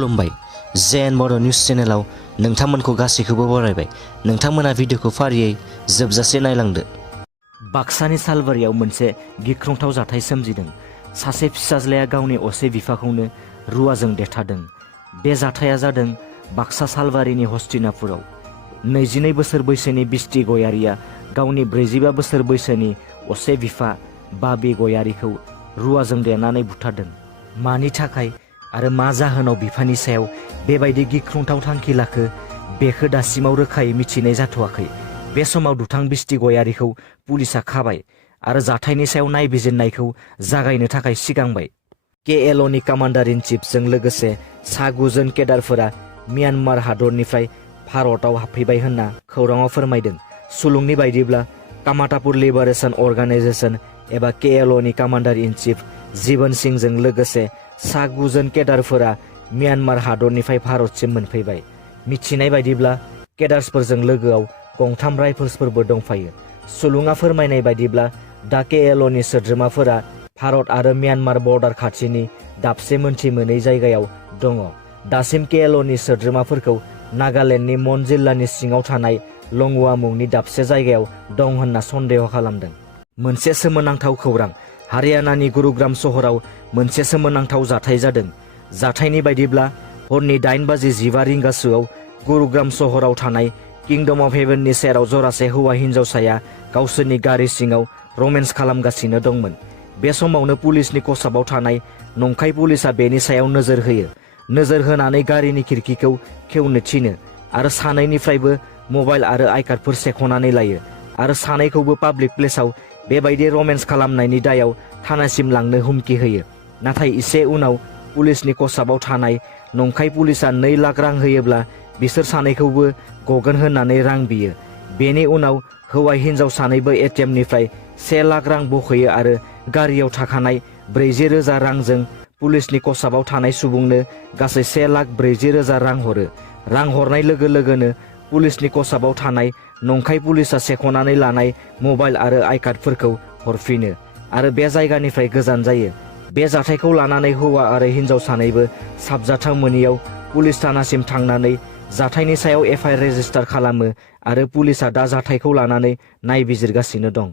खुलुमबाय जेन बड' निउज चेनेलाव नोंथांमोनखौ गासैखौबो बरायबाय। नोंथांमोना भिडिअखौ फारियै जोबजासे नायलांदो। बाक्सानि सालबारियाव मोनसे गिख्रंथाव जाथाय सोमजिदों। सासे फिसाज्लाया गावनि असे बिफाखौनो रुवाजों देथारदों। बे जाथाया जादों बाक्सा सालबारिनि हस्तिनापुराव। 22 बोसोर बैसोनि बिस्ति गयारिया गावनि 44 बोसोर बैसोनि असे बिफा बाबि गयारिखौ रुवाजों देनानै बुथारदों। मानि थाखाय आरो मा जाहोनाव बिफानि सायाव बेबायदि गिख्रंथाव थांखि लाखो बेखौ दासिमाव रोखायै मिथिनाय जाथ'वाखै। बे समाव दुथां बिस्ति गयारिखौ पुलिसा खाबाय आरो जाथायनि सायाव नायबिजिरनायखौ जागायनो थाखाय सिगांबाय। KLOनि कामान्डार इन चिफजों लोगोसे सा 9 जन केडारफोरा म्यानमार हादरनिफ्राय भारतआव हाबफैबाय होनना खौराङाव फोरमायदों। सुलुंनि बायदिब्ला कामातापुर लिबारेशन अर्गानाइजेशन एबा KLOनि कामान्डार इन चिफ जीवन सिंहजों लोगोसे सा 9 जन केडारफोरा म्यानमार हादरनिफ्राय भारतसिम मोनफैबाय। मिथिनाय बायदिब्ला केडार्सफोरजों लोगोआव गंथाम राइफल्सफोरबो दंफायो। सुलुङा फोरमायनाय बायदिब्ला दा KLOनि सोद्रोमाफोरा भारत आरो म्यानमार बर्डार खाथिनि दाबसे मोनथि मोनै जायगायाव दङ। दासिम KLOनि सोद्रोमाफोरखौ नागालेन्डनि मन जिल्लानि सिङाव थानाय लंवा मुंनि दाबसे जायगायाव दं होनना सन्देह खालामदों। मोनसे सोमोनांथाव खौरां। हारियानानि गुरुग्राम सहराव मोनसे सोमोनांथाव जाथाय जादों। जाथायनि बायदिब्ला हरनि 8:15 रिंगासोआव गुरुग्राम सहराव थानाय किंडम अफ हेभेननि सेराव जरासे हौवा हिन्जावसाया गावसोरनि गारि सिङाव रमेन्स खालामगासिनो दंमोन। बे समावनो पुलिसनि खसाबाव थानाय नंखाय पुलिसा बेनि सायाव नोजोर होयो। नोजोर होनानै गारिनि खिरखिखौ खेवनो थिनो आरो सानैनिफ्रायबो मबाइल आरो आइ कार्डफोर सेख'नानै लायो आरो सानैखौबो पाब्लिक प्लेसाव बेबायदि रमेन्स खालामनायनि दायाव थानासिम लांनो हुमखि होयो। नाथाय इसे उनाव पुलिसनि खसाबाव थानाय नंखाय पुलिसा 2 लाख रां होयोब्ला बिसोर सानैखौबो गगोन होननानै रां बियो। बेनि उनाव हौवा हिन्जाव सानैबो ATMनिफ्राय 1 लाख रां बख'यो आरो गारियाव थाखानाय 40,000 रांजों पुलिसनि खसाबाव थानाय सुबुंनो गासै 1,40,000 रां हरो। रां हरनाय लोगो लोगोनो पुलिसनि खसाबाव थानाय नंखाय पुलिसा सेख'नानै लानाय मबाइल आरो आइ कार्डफोरखौ हरफिनो आरो बे जायगानिफ्राय गोजान जायो। बे जाथायखौ लानानै हौवा आरो हिन्जाव सानैबो साबजाथाव मोनैयाव पुलिस थानासिम थांनानै जाथायनि सायाव FIR रेजिस्टार खालामो आरो पुलिसा दा जाथायखौ लानानै नायबिजिरगासिनो दं।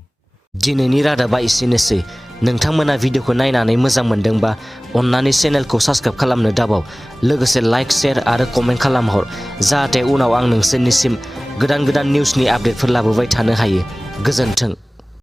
दिनैनि रादाबा एसेनोसै। नोंथांमोना भिडिअखौ नायनानै मोजां मोनदोंबा अन्नानै चेनेलखौ साबस्क्राइब खालामनो दाबाव। लोगोसे लाइक, शेयार आरो कमेन्ट खालामहर जाहाथे उनाव आं नोंसोरनिसिम गोदान निउसनि आपडेटफोर लाबोबाय थानो हायो। गोजोन्थों।